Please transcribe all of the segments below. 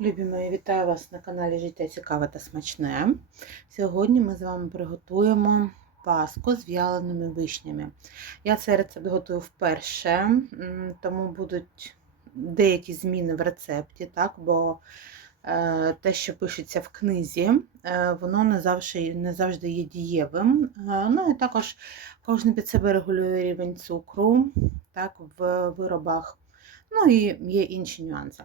Любі вітаю вас на каналі Життя Цікаве та Смачне. Сьогодні ми з вами приготуємо паску з в'яленими вишнями. Я цей рецепт готую вперше, тому будуть деякі зміни в рецепті, так, бо е, те, що пишеться в книзі, е, воно не завжди, не завжди є дієвим. Е, ну і також кожен під себе регулює рівень цукру так, в виробах. Ну і є інші нюанси.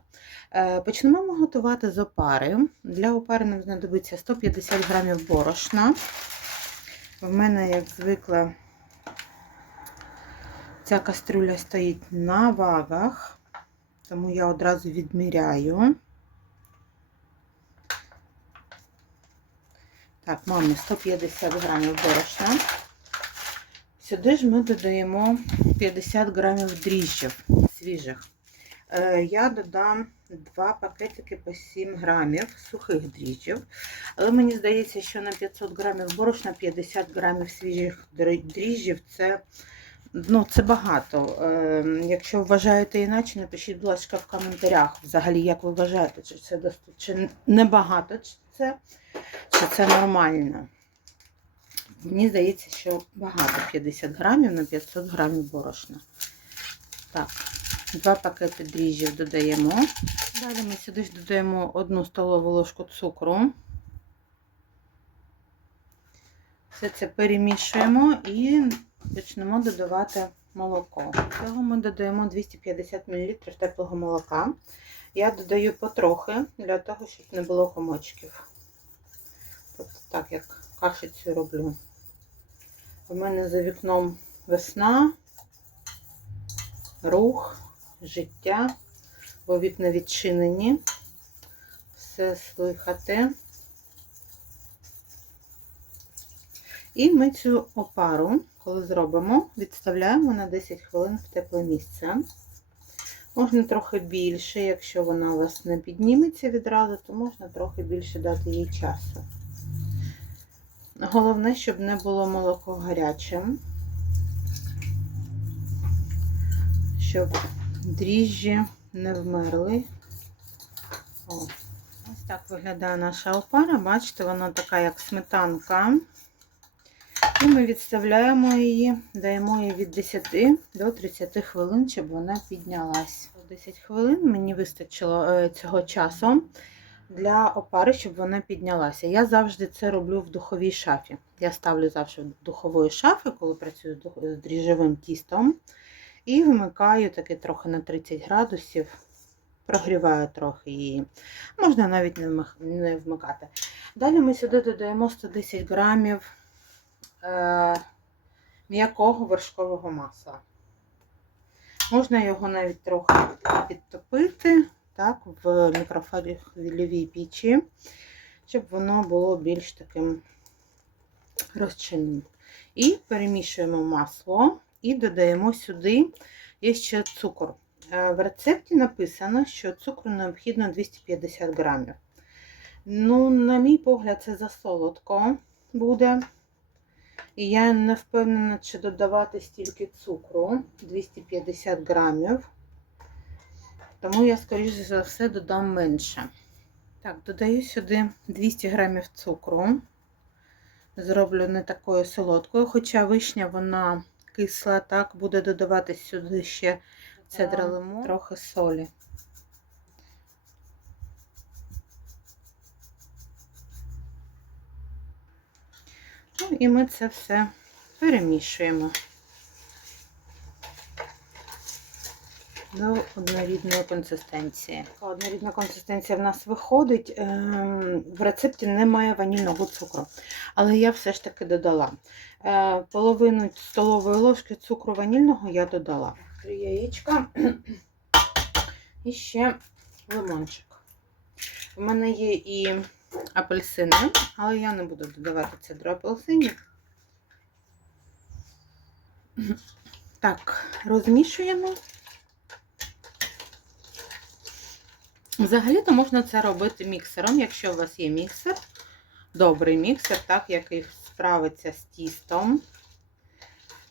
Е, Почнемо ми готувати з опари. Для опари нам знадобиться 150 грамів борошна. В мене, як звикла, ця кастрюля стоїть на вагах, тому я одразу відміряю. Так, мамі 150 грамів борошна. Сюди ж ми додаємо 50 грамів дріжджів свіжих. Е, Я додам 2 пакетики по 7 грамів сухих дріжджів. Але мені здається, що на 500 грамів борошна 50 грамів свіжих дріжджів це, ну, це багато. Е, Якщо вважаєте іначе, напишіть, будь ласка, в коментарях, взагалі, як ви вважаєте, чи це чи небагато чи це, чи це нормально. Мені здається, що багато 50 грамів на 500 грамів борошна. Так, два пакети дріжджів додаємо. Далі ми сюди ж додаємо одну столову ложку цукру. Все це перемішуємо і почнемо додавати молоко. Цього ми додаємо 250 мл теплого молока. Я додаю потрохи для того, щоб не було комочків. Тобто так, як кашицю роблю. У мене за вікном весна, рух, життя, бо вікна відчинені, все слухати. І ми цю опару, коли зробимо, відставляємо на 10 хвилин в тепле місце. Можна трохи більше, якщо вона у вас не підніметься відразу, то можна трохи більше дати їй часу. Головне, щоб не було молоко гарячим, щоб дріжджі не вмерли. О, ось так виглядає наша опара. Бачите, вона така, як сметанка. І ми відставляємо її, даємо їй від 10 до 30 хвилин, щоб вона піднялась. 10 хвилин мені вистачило цього часу для опари, щоб вона піднялася. Я завжди це роблю в духовій шафі. Я ставлю завжди в духової шафи, коли працюю з дріжджовим тістом. І вмикаю таки трохи на 30 градусів, прогріваю трохи її. Можна навіть не вмикати. Далі ми сюди додаємо 110 грамів е, м'якого вершкового масла. Можна його навіть трохи підтопити так, в мікрофалівій пічі, щоб воно було більш таким розчинним. І перемішуємо масло і додаємо сюди є ще цукор. В рецепті написано, що цукру необхідно 250 грамів. Ну, на мій погляд, це засолодко буде. І я не впевнена, чи додавати стільки цукру 250 грамів. Тому я, скоріш за все, додам менше. Так, додаю сюди 200 грамів цукру. Зроблю не такою солодкою, хоча вишня, вона кисла, так, буде додавати сюди ще цедра лимон, трохи солі. Ну, і ми це все перемішуємо. До однорідної консистенції. Однорідна консистенція в нас виходить. Ем, в рецепті немає ванільного цукру, але я все ж таки додала. Е, половину столової ложки цукру ванільного я додала. Три яєчка і ще лимончик. У мене є і апельсини, але я не буду додавати цедру апельсинів. Так, розмішуємо. Взагалі-то можна це робити міксером, якщо у вас є міксер, добрий міксер, так, який справиться з тістом,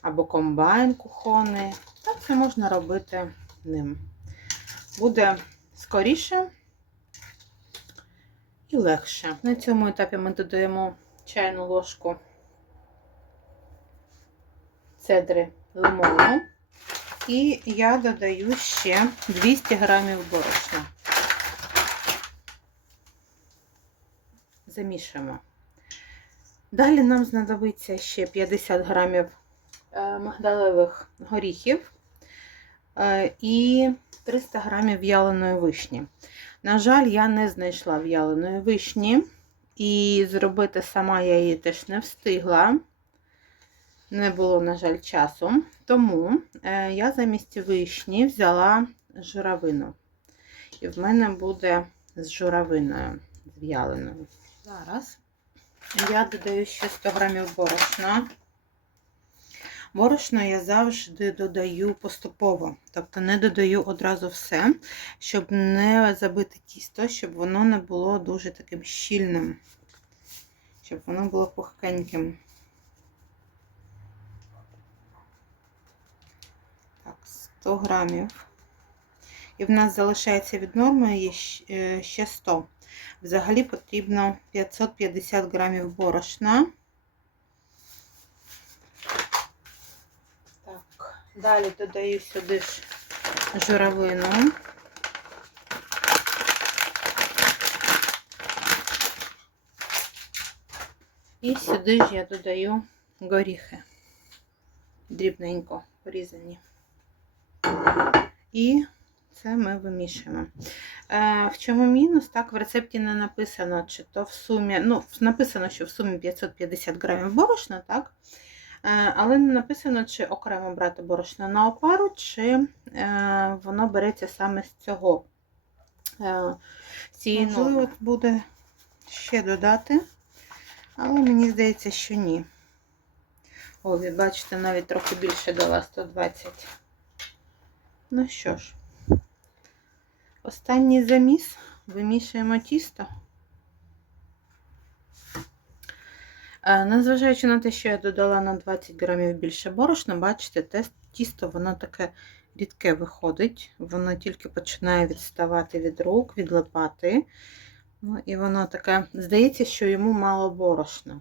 або комбайн кухонний, так це можна робити ним. Буде скоріше і легше. На цьому етапі ми додаємо чайну ложку цедри лимону. І я додаю ще 200 грамів борошна. Замішуємо. Далі нам знадобиться ще 50 грамів е, мигдалевих горіхів е, і 300 грамів в'яленої вишні. На жаль, я не знайшла в'яленої вишні, і зробити сама я її теж не встигла. Не було, на жаль, часу. Тому е, я замість вишні взяла журавину. І в мене буде з журавиною, з в'яленою. Зараз я додаю ще 100 грамів борошна. Борошно я завжди додаю поступово, тобто не додаю одразу все, щоб не забити тісто, щоб воно не було дуже таким щільним, щоб воно було пухкеньким. Так, 100 грамів. І в нас залишається від норми ще 100. Взагалі потрібно 550 грамів борошна. Так, далі додаю сюди ж журавину. І сюди ж я додаю горіхи. Дрібненько порізані. І це ми вимішуємо. Е, в чому мінус? Так, в рецепті не написано, чи то в сумі, ну, написано, що в сумі 550 грамів борошна, так? Е, але не написано, чи окремо брати борошно на опару, чи е, воно береться саме з цього. Цієї Можливо, буде ще додати, але мені здається, що ні. О, ви бачите, навіть трохи більше дала 120. Ну що ж, останній заміс. Вимішуємо тісто. Е, Незважаючи на те, що я додала на 20 грамів більше борошна, бачите, тісто воно таке рідке виходить, воно тільки починає відставати від рук, відлипати. Ну, і воно таке, здається, що йому мало борошна.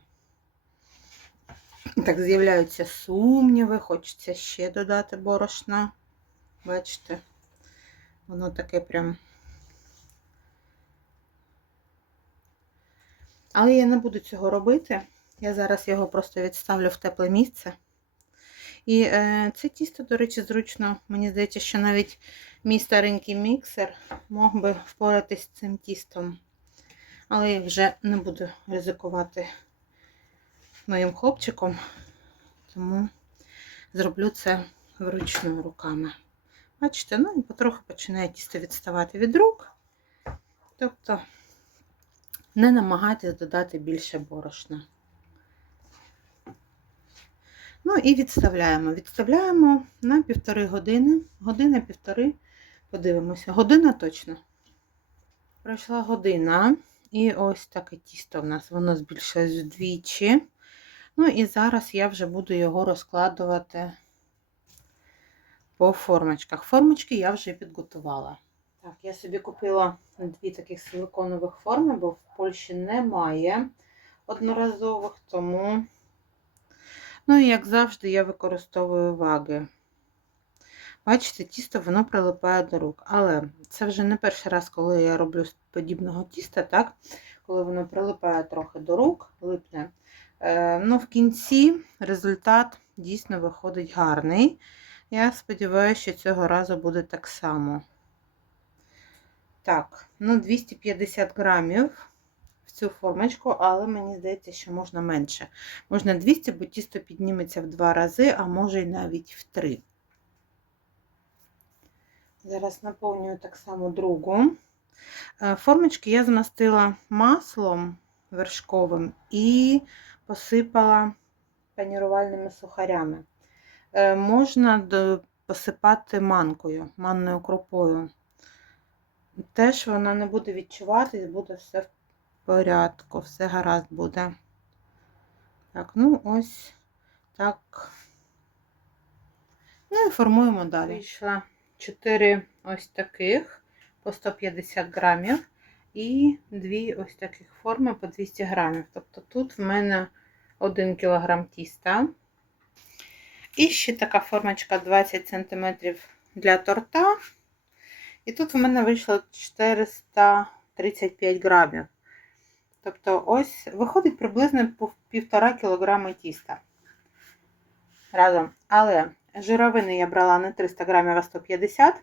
Так, з'являються сумніви, хочеться ще додати борошна. Бачите, воно таке прям. Але я не буду цього робити. Я зараз його просто відставлю в тепле місце. І е, це тісто, до речі, зручно. Мені здається, що навіть мій старенький міксер мог би впоратись з цим тістом. Але я вже не буду ризикувати моїм хлопчиком, тому зроблю це вручну руками. Бачите, ну і потроху починає тісто відставати від рук. Тобто не намагайтесь додати більше борошна. Ну і відставляємо. Відставляємо на півтори години. Година-півтори, подивимося. Година точно. Пройшла година, і ось таке тісто в нас, воно збільшилось вдвічі. Ну і зараз я вже буду його розкладувати по формочках. Формочки я вже підготувала. Так, я собі купила дві таких силиконових форми, бо в Польщі немає одноразових, тому, ну і як завжди, я використовую ваги. Бачите, тісто воно прилипає до рук. Але це вже не перший раз, коли я роблю подібного тіста, так? Коли воно прилипає трохи до рук, липне. Е, ну, в кінці результат дійсно виходить гарний. Я сподіваюся, що цього разу буде так само. Так, ну 250 грамів в цю формочку, але мені здається, що можна менше. Можна 200, бо тісто підніметься в два рази, а може і навіть в три. Зараз наповнюю так само другу. Е, Формочки я змастила маслом вершковим і посипала панірувальними сухарями. Е, Можна посипати манкою, манною крупою. Теж вона не буде відчувати, буде все в порядку, все гаразд буде. Так, ну ось так. Ну і формуємо далі. Вийшла 4 ось таких по 150 грамів. І дві ось таких форми по 200 грамів. Тобто тут в мене 1 кг тіста. І ще така формочка 20 см для торта. І тут в мене вийшло 435 грамів. Тобто, ось виходить приблизно півтора кілограми тіста. Разом. Але жировини я брала не 300 грамів, а 150.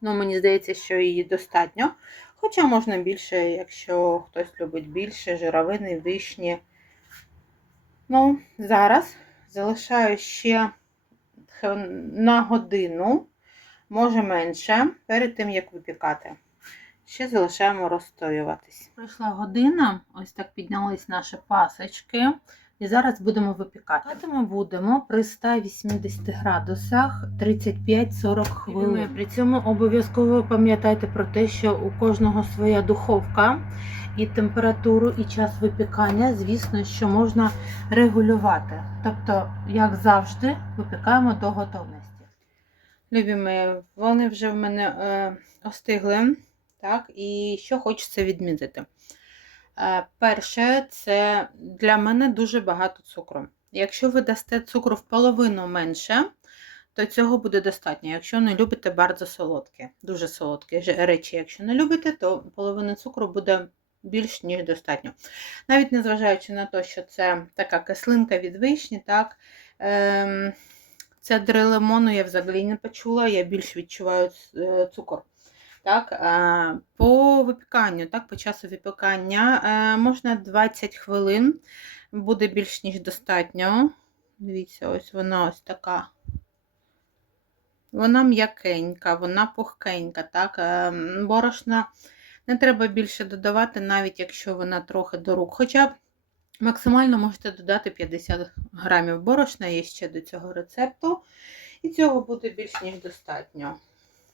Ну, мені здається, що її достатньо. Хоча можна більше, якщо хтось любить більше, жировини, вишні. Ну, зараз залишаю ще на годину, може менше, перед тим, як випікати. Ще залишаємо розстоюватись. Пройшла година, ось так піднялись наші пасочки. І зараз будемо випікати. Випікати ми будемо при 180 градусах 35-40 хвилин. При цьому обов'язково пам'ятайте про те, що у кожного своя духовка і температуру, і час випікання, звісно, що можна регулювати. Тобто, як завжди, випікаємо до готовності. Любі мої, вони вже в мене е, остигли. Так, І що хочеться відмітити. Е, перше, це для мене дуже багато цукру. Якщо ви дасте цукру в половину менше, то цього буде достатньо. Якщо не любите bardzo солодкі, дуже солодкі речі, якщо не любите, то половина цукру буде більш ніж достатньо. Навіть незважаючи на те, що це така кислинка від вишні, так, ем, цедри лимону я взагалі не почула, я більш відчуваю е, цукор. Так, По випіканню, так, по часу випікання е, можна 20 хвилин, буде більш ніж достатньо. Дивіться, ось вона ось така. Вона м'якенька, вона пухкенька. так, е, Борошна не треба більше додавати, навіть якщо вона трохи до рук. Хоча максимально можете додати 50 грамів борошна, є ще до цього рецепту. І цього буде більш ніж достатньо.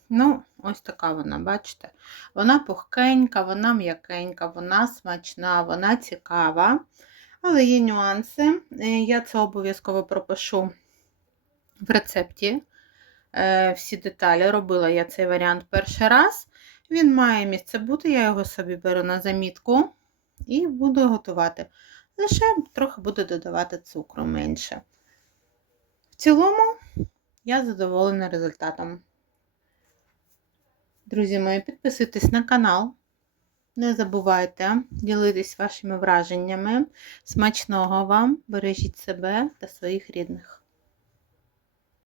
Ну, ось така вона, бачите? Вона пухкенька, вона м'якенька, вона смачна, вона цікава. Але є нюанси. Е, я це обов'язково пропишу в рецепті. Е, всі деталі. Робила я цей варіант перший раз. Він має місце бути, я його собі беру на замітку і буду готувати. Лише трохи буду додавати цукру менше. В цілому, я задоволена результатом. Друзі мої, підписуйтесь на канал. Не забувайте ділитись вашими враженнями. Смачного вам! Бережіть себе та своїх рідних.